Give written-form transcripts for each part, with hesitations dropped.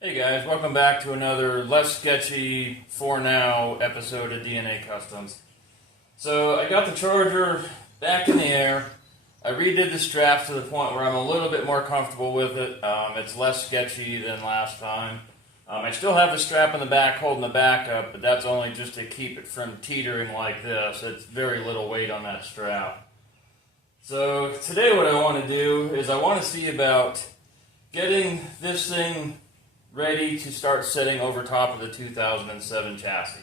Hey guys, welcome back to another less sketchy, for now, episode of DNA Customs. So I got the Charger back in the air. I redid the straps to the point where I'm a little bit more comfortable with it. It's less sketchy than last time. I still have the strap in the back holding the back up, but that's only just to keep it from teetering like this. It's very little weight on that strap. So today what I want to do is I want to see about getting this thing ready to start setting over top of the 2007 chassis.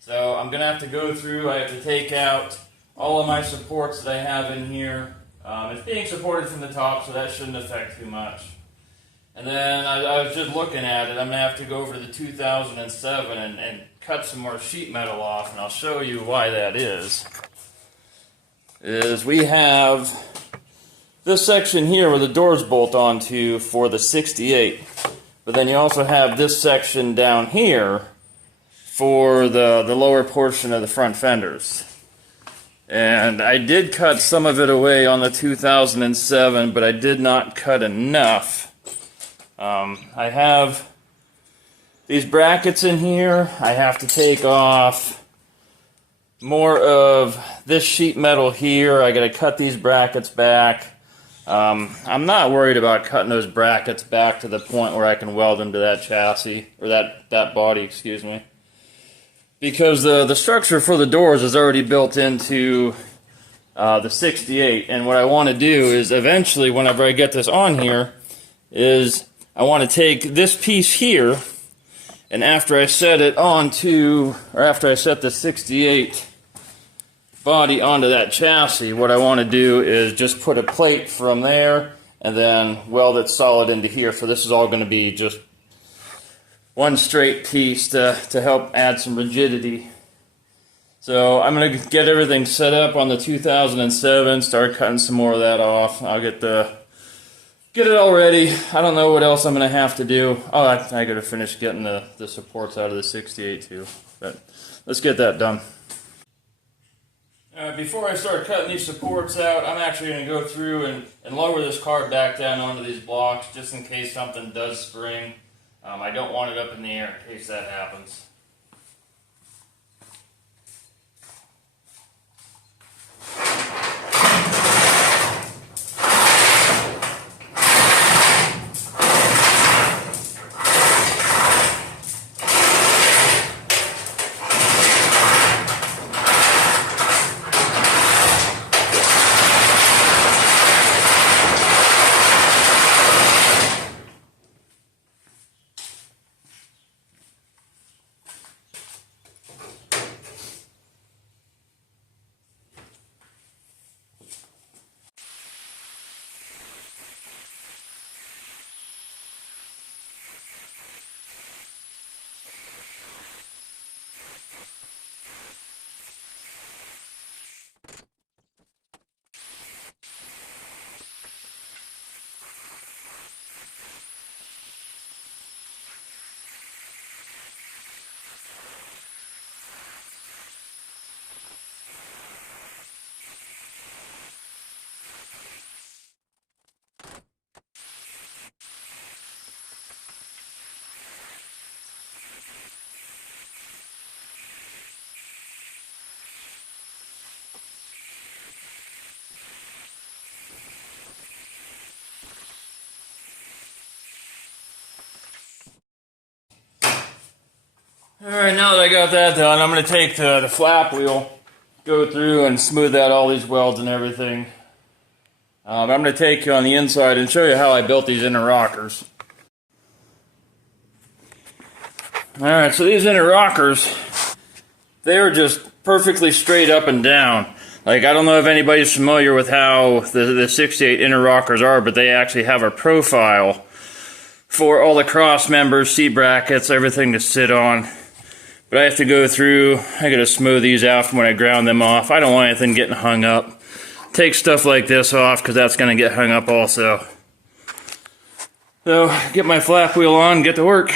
So I'm going to have to go through, I have to take out all of my supports that I have in here. It's being supported from the top, so that shouldn't affect too much. And then I was just looking at it, I'm going to have to go over to the 2007 and cut some more sheet metal off, and I'll show you why that is. We have this section here where the doors bolt onto for the 68. But then you also have this section down here for the lower portion of the front fenders. And I did cut some of it away on the 2007, but I did not cut enough. I have these brackets in here. I have to take off more of this sheet metal here. I got to cut these brackets back. I'm not worried about cutting those brackets back to the point where I can weld them to that chassis, or that body, excuse me. Because the structure for the doors is already built into the 68, and what I want to do is eventually, whenever I get this on here, is I want to take this piece here, and after I set it onto, or after I set the 68 body onto that chassis, what I want to do is just put a plate from there and then weld it solid into here. So this is all going to be just one straight piece to help add some rigidity. So I'm going to get everything set up on the 2007, start cutting some more of that off. I'll get it all ready. I don't know what else I'm going to have to do. Oh, I got to finish getting the supports out of the 68 too. But let's get that done. Before I start cutting these supports out, I'm actually going to go through and lower this car back down onto these blocks just in case something does spring. I don't want it up in the air in case that happens. Alright, now that I got that done, I'm going to take the flap wheel, go through and smooth out all these welds and everything. I'm going to take you on the inside and show you how I built these inner rockers. Alright, so these inner rockers, they are just perfectly straight up and down. Like, I don't know if anybody's familiar with how the 68 inner rockers are, but they actually have a profile for all the cross members, seat brackets, everything to sit on. But I have to go through, I gotta smooth these out from when I ground them off. I don't want anything getting hung up. Take stuff like this off because that's gonna get hung up also. So, get my flap wheel on, get to work.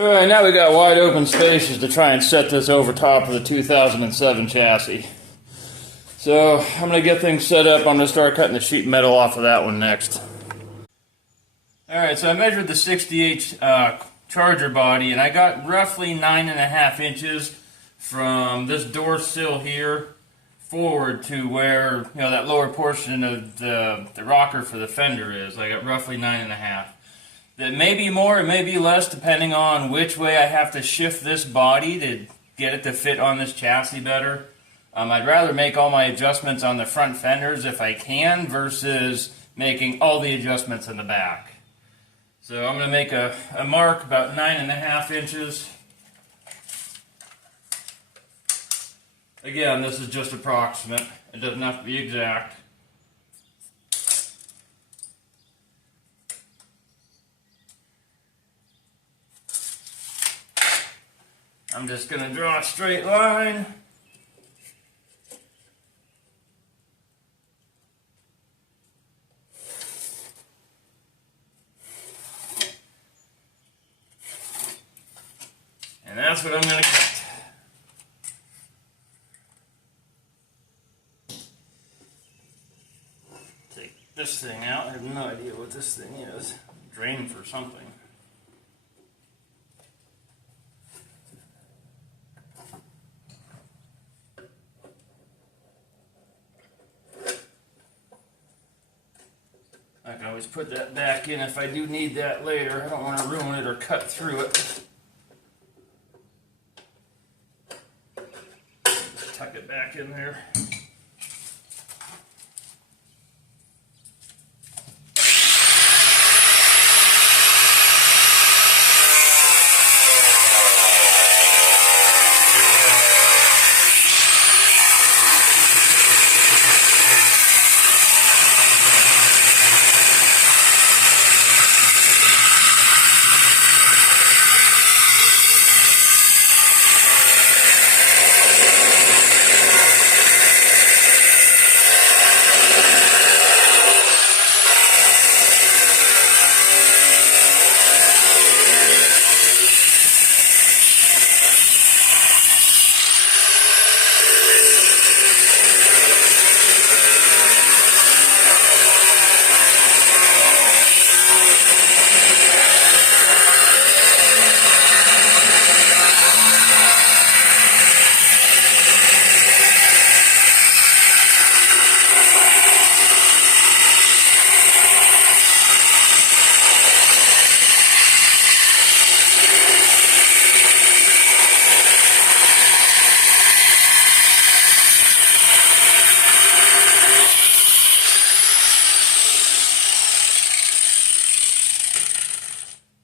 Alright, now we got wide open spaces to try and set this over top of the 2007 chassis. So I'm going to get things set up. I'm going to start cutting the sheet metal off of that one next. Alright, so I measured the 68 Charger body, and I got roughly 9.5 inches from this door sill here forward to where, you know, that lower portion of the rocker for the fender is. I got roughly 9.5. That may be more, it may be less, depending on which way I have to shift this body to get it to fit on this chassis better. I'd rather make all my adjustments on the front fenders if I can versus making all the adjustments in the back. So I'm going to make a mark about 9.5 inches. Again, this is just approximate. It doesn't have to be exact. I'm just going to draw a straight line. And that's what I'm going to cut. Take this thing out. I have no idea what this thing is. Drain for something. I can always put that back in if I do need that later. I don't want to ruin it or cut through it. Tuck it back in there.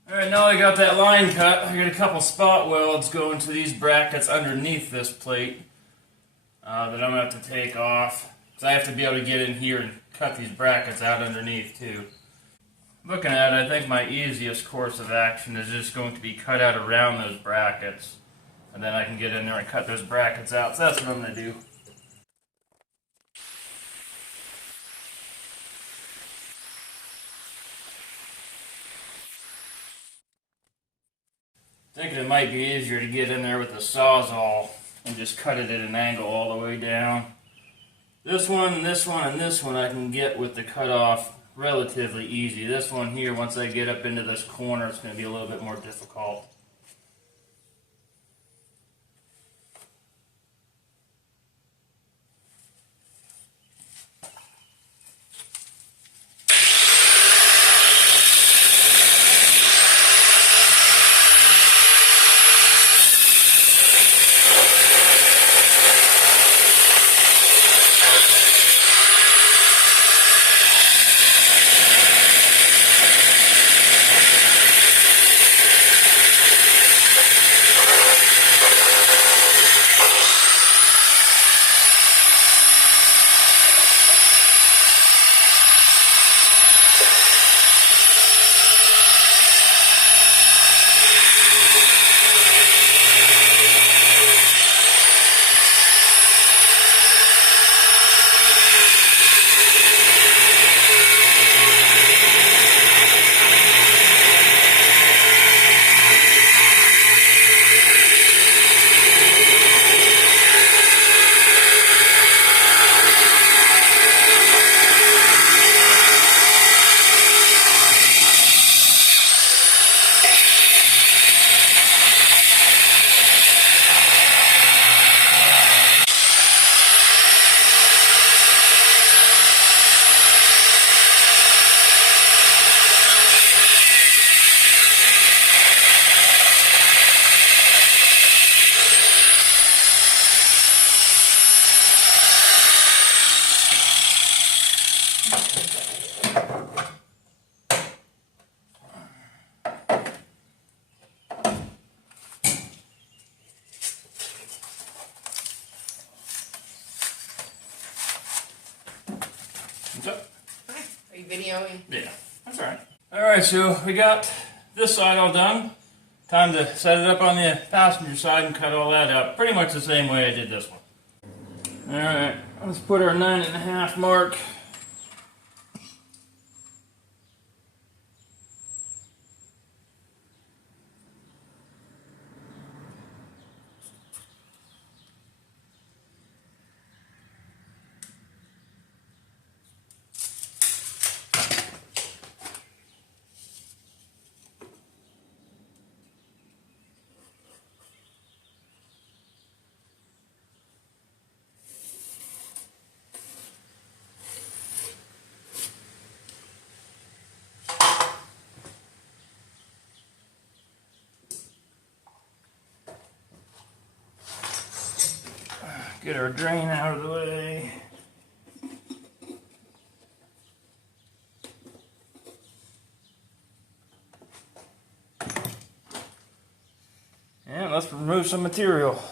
Alright, now I got that line cut. I got a couple spot welds going to these brackets underneath this plate that I'm going to have to take off. So I have to be able to get in here and cut these brackets out underneath too. Looking at it, I think my easiest course of action is just going to be cut out around those brackets. And then I can get in there and cut those brackets out. So that's what I'm going to do. Thinking it might be easier to get in there with the Sawzall and just cut it at an angle all the way down. This one, and this one, and this one I can get with the cutoff relatively easy. This one here, once I get up into this corner, it's going to be a little bit more difficult. What's up? Are you videoing? Yeah, that's alright. Alright, so we got this side all done. Time to set it up on the passenger side and cut all that up. Pretty much the same way I did this one. Alright, let's put our 9.5 mark. Get our drain out of the way. And let's remove some material.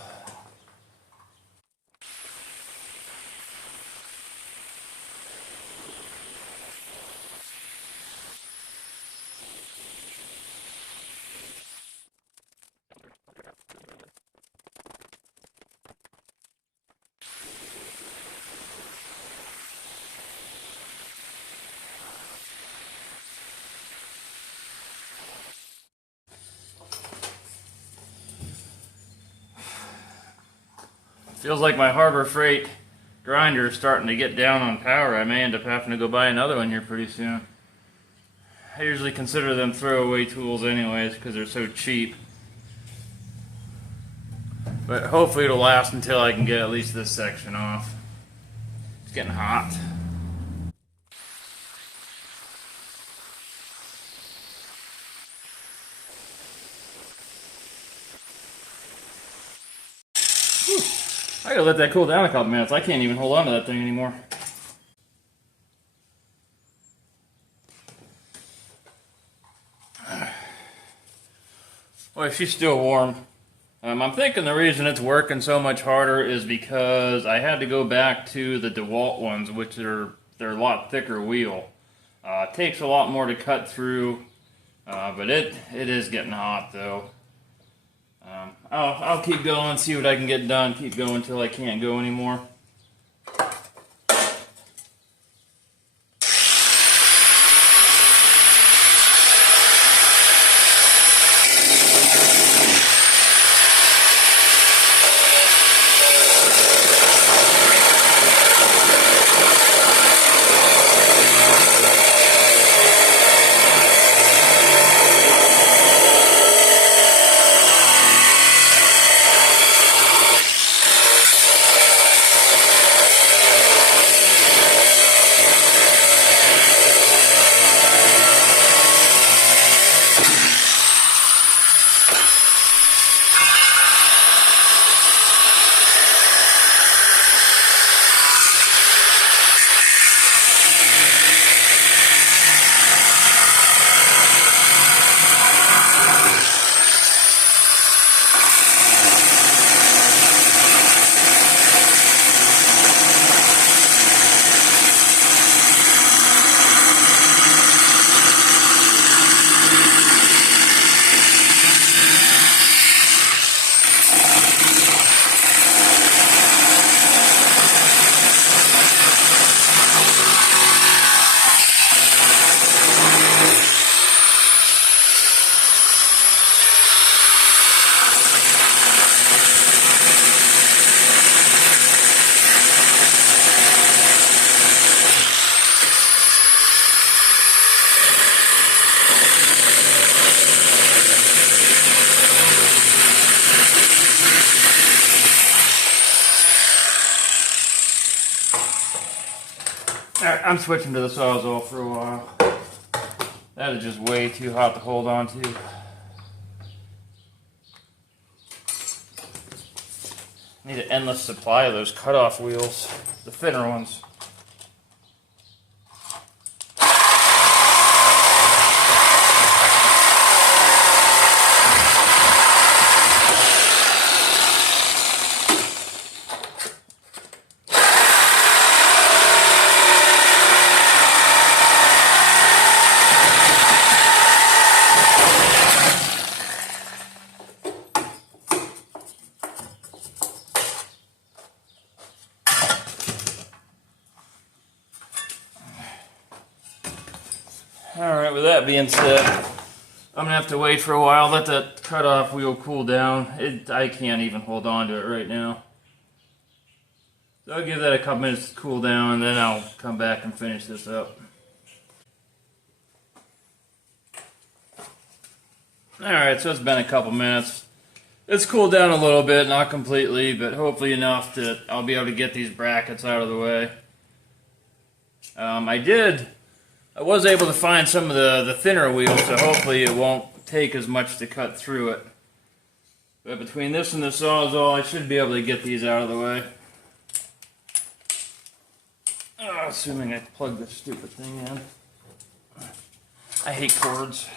Feels like my Harbor Freight grinder is starting to get down on power. I may end up having to go buy another one here pretty soon. I usually consider them throwaway tools anyways because they're so cheap. But hopefully it'll last until I can get at least this section off. It's getting hot. I gotta let that cool down a couple minutes. I can't even hold on to that thing anymore. Well, she's still warm. I'm thinking the reason it's working so much harder is because I had to go back to the DeWalt ones, which they're a lot thicker wheel. It takes a lot more to cut through, but it is getting hot though. I'll keep going, see what I can get done, keep going until I can't go anymore. Alright, I'm switching to the Sawzall for a while. That is just way too hot to hold on to. Need an endless supply of those cutoff wheels, the thinner ones. Alright, with that being said, I'm going to have to wait for a while, let that cutoff wheel cool down. I can't even hold on to it right now. So I'll give that a couple minutes to cool down, and then I'll come back and finish this up. Alright, so it's been a couple minutes. It's cooled down a little bit, not completely, but hopefully enough that I'll be able to get these brackets out of the way. I was able to find some of the thinner wheels, so hopefully it won't take as much to cut through it. But between this and the Sawzall, I should be able to get these out of the way. Assuming I plug this stupid thing in. I hate cords.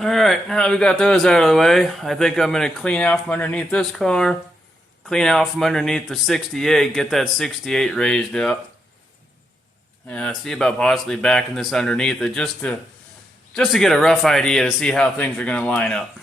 Alright, now we got those out of the way, I think I'm going to clean out from underneath this car, clean out from underneath the 68, get that 68 raised up. And see about possibly backing this underneath it just to get a rough idea to see how things are going to line up.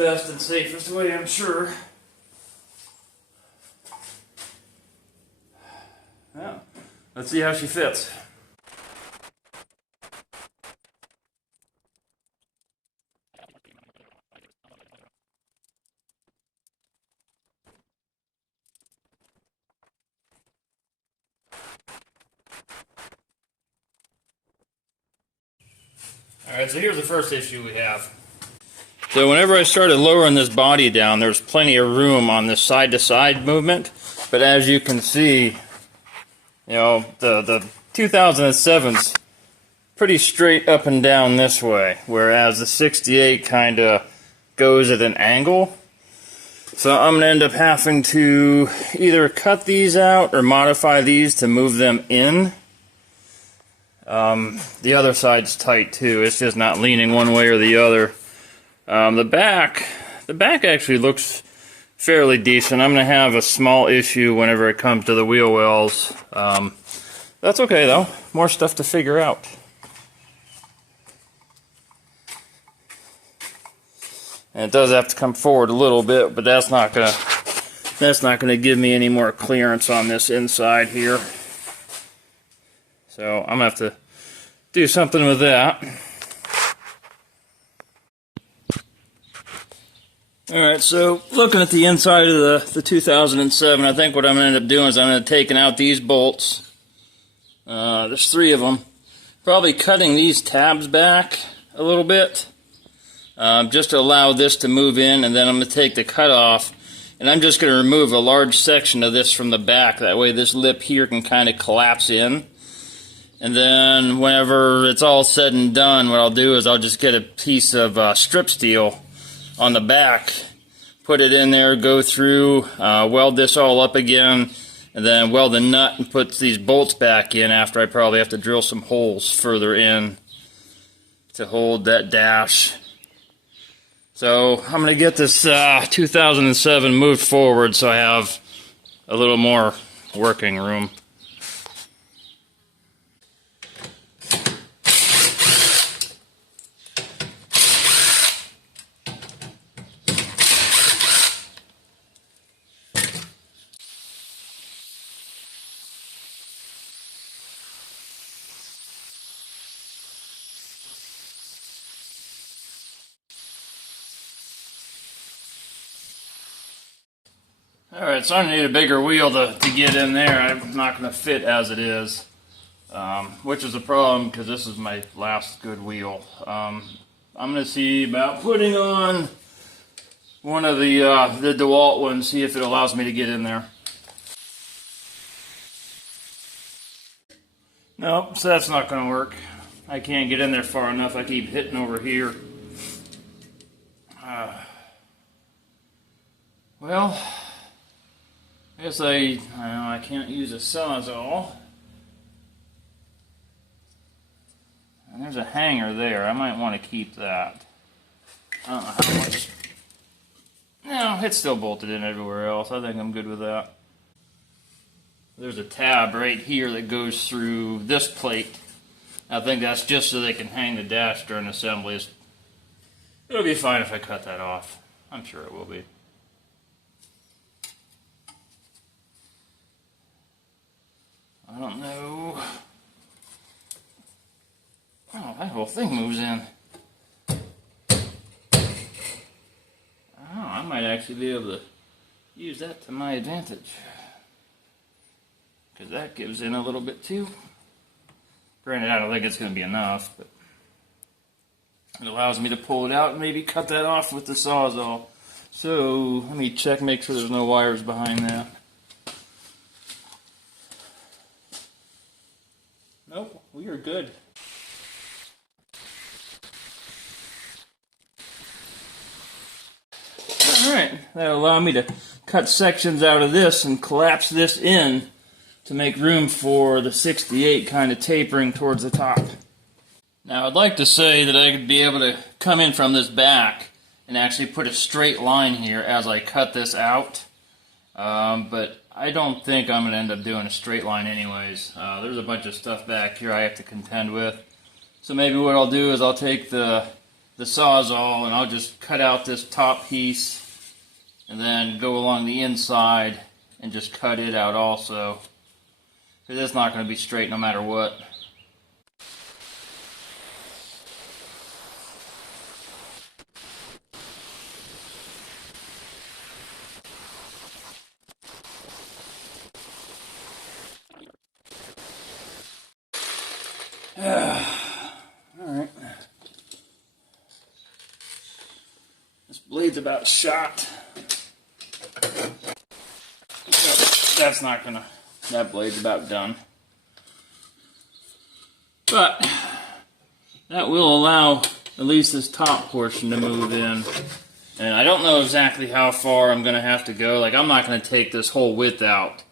best and safest way, I'm sure. Yeah. Let's see how she fits. Alright, so here's the first issue we have. So whenever I started lowering this body down, there's plenty of room on this side-to-side movement. But as you can see, you know, the 2007's pretty straight up and down this way, whereas the 68 kind of goes at an angle. So I'm going to end up having to either cut these out or modify these to move them in. The other side's tight too. It's just not leaning one way or the other. The back actually looks fairly decent. I'm going to have a small issue whenever it comes to the wheel wells. That's okay though. More stuff to figure out. And it does have to come forward a little bit, but that's not gonna give me any more clearance on this inside here. So I'm gonna have to do something with that. Alright, so looking at the inside of the 2007, I think what I'm going to end up doing is I'm going to taking out these bolts. There's 3 of them. Probably cutting these tabs back a little bit. Just to allow this to move in, and then I'm going to take the cut off, and I'm just going to remove a large section of this from the back. That way this lip here can kind of collapse in. And then whenever it's all said and done, what I'll do is I'll just get a piece of strip steel on the back, put it in there, go through, weld this all up again, and then weld the nut and put these bolts back in after I probably have to drill some holes further in to hold that dash. So I'm going to get this 2007 moved forward so I have a little more working room. Alright, so I'm going to need a bigger wheel to get in there. I'm not going to fit as it is, which is a problem because this is my last good wheel. I'm going to see about putting on one of the DeWalt ones, see if it allows me to get in there. Nope, so that's not going to work. I can't get in there far enough. I keep hitting over here. Well, I guess I can't use a sawzall. And there's a hanger there. I might want to keep that. I don't know how much. No, it's still bolted in everywhere else. I think I'm good with that. There's a tab right here that goes through this plate. I think that's just so they can hang the dash during assembly. It'll be fine if I cut that off. I'm sure it will be. I don't know. Oh, that whole thing moves in. Oh, I might actually be able to use that to my advantage. Because that gives in a little bit too. Granted, I don't think it's going to be enough, but it allows me to pull it out and maybe cut that off with the Sawzall. So, let me check, make sure there's no wires behind that. Nope, we are good. Alright, that'll allow me to cut sections out of this and collapse this in to make room for the 68 kind of tapering towards the top. Now I'd like to say that I could be able to come in from this back and actually put a straight line here as I cut this out, but I don't think I'm going to end up doing a straight line anyways. There's a bunch of stuff back here I have to contend with. So maybe what I'll do is I'll take the the Sawzall, and I'll just cut out this top piece and then go along the inside and just cut it out also, because it's not going to be straight no matter what. Alright. This blade's about shot. That's not gonna, that blade's about done. But that will allow at least this top portion to move in. And I don't know exactly how far I'm gonna have to go. Like, I'm not gonna take this whole width out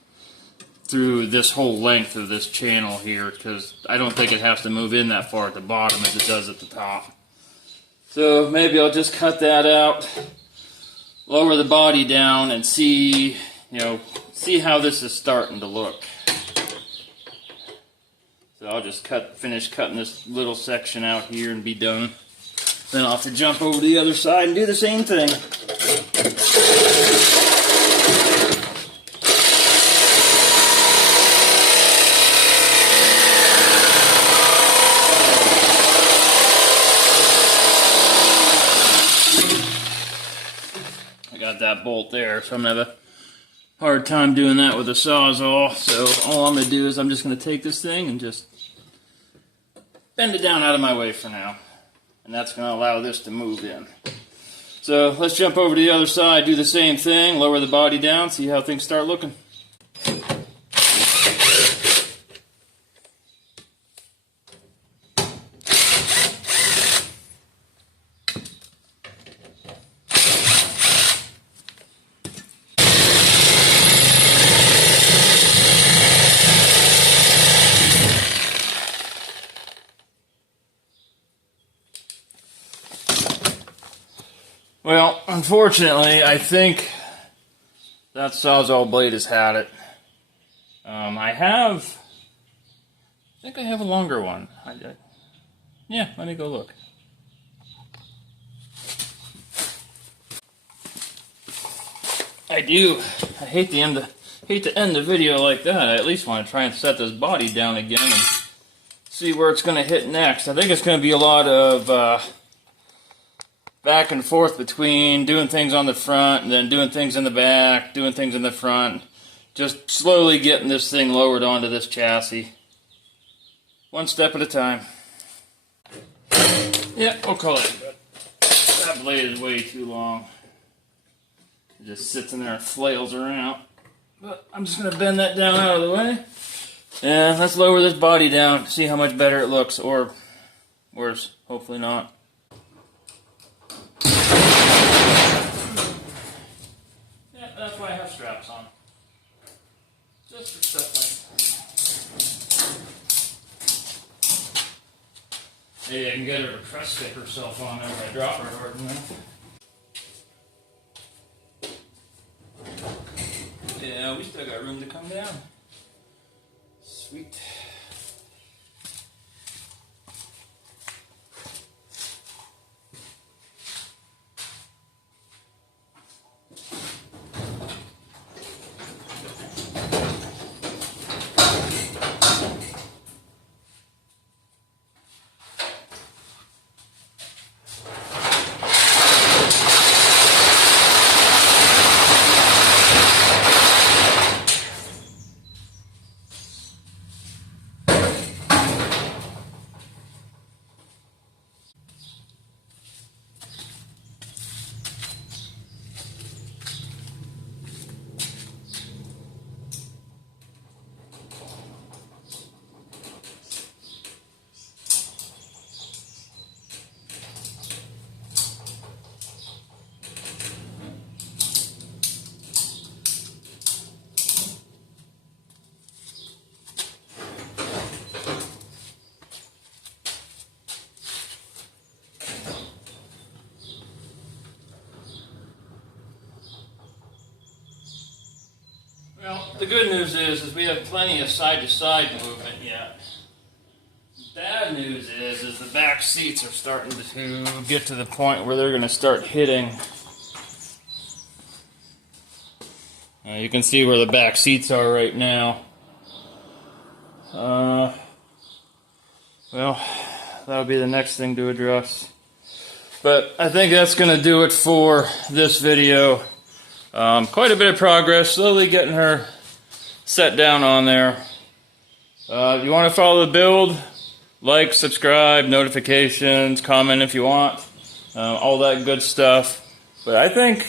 through this whole length of this channel here, because I don't think it has to move in that far at the bottom as it does at the top. So maybe I'll just cut that out, lower the body down, and see, see how this is starting to look. So I'll just finish cutting this little section out here and be done. Then I'll have to jump over to the other side and do the same thing. That bolt there, so I'm gonna have a hard time doing that with a Sawzall. So all I'm gonna do is I'm just gonna take this thing and just bend it down out of my way for now, and that's gonna allow this to move in. So let's jump over to the other side, do the same thing, lower the body down, see how things start looking. Well, unfortunately, I think that Sawzall blade has had it. I think I have a longer one. Yeah, let me go look. I do. I hate to end the video like that. I at least want to try and set this body down again and see where it's going to hit next. I think it's going to be a lot of back and forth between doing things on the front and then doing things in the back, doing things in the front. Just slowly getting this thing lowered onto this chassis. One step at a time. Yeah, we'll call it good. That blade is way too long. It just sits in there and flails around. But I'm just going to bend that down out of the way. And let's lower this body down, see how much better it looks, or worse, hopefully not. Yeah, that's why I have straps on. Just for stuff like that. Maybe I can get her to press stick herself on there if I drop her hard enough. Yeah, we still got room to come down. Sweet. Well, the good news is we have plenty of side-to-side movement yet. Bad bad news is the back seats are starting to get to the point where they're going to start hitting. You can see where the back seats are right now. Well, that'll be the next thing to address. But I think that's going to do it for this video. Quite a bit of progress, slowly getting her set down on there. If you want to follow the build, like, subscribe, notifications, comment if you want, all that good stuff. But I think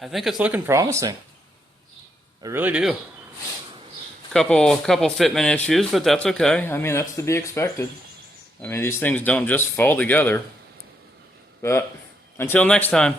it's looking promising. I really do. Couple fitment issues, but that's okay. I mean, that's to be expected. I mean, these things don't just fall together. But until next time.